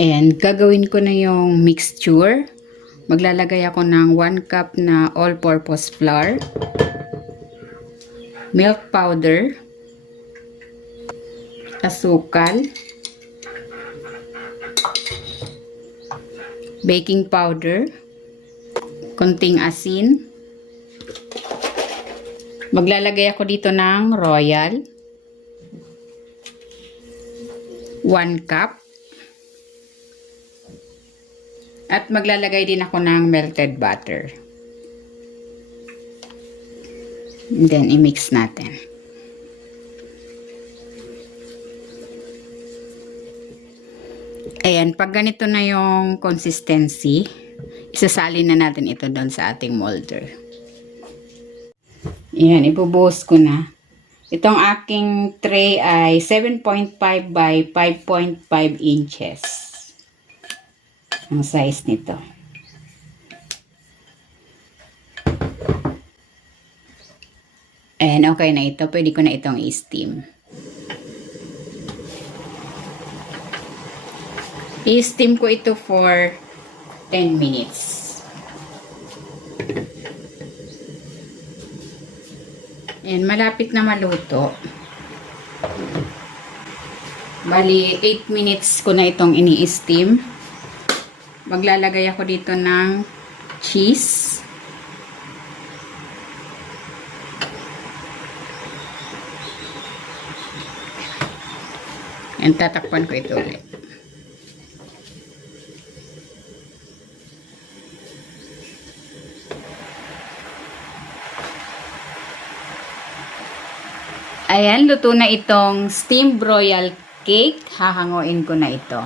And gagawin ko na yung mixture. Maglalagay ako ng 1 cup na all-purpose flour, milk powder, asukal, baking powder, konting asin. Maglalagay ako dito ng royal, 1 cup. At maglalagay din ako ng melted butter. And then, i-mix natin. Ayan, pag ganito na yung consistency, isasalin na natin ito doon sa ating molder. Ayan, ibubuhos ko na. Itong aking tray ay 7.5 by 5.5 inches. Ang size nito. And okay na ito. Pwede ko na itong i-steam. I-steam ko ito for 10 minutes. And malapit na maluto. Bali, 8 minutes ko na itong ini-steam. Maglalagay ako dito ng cheese. And tatakpan ko ito ulit. Ayan, luto na itong steamed royal cake. Hahanguin ko na ito.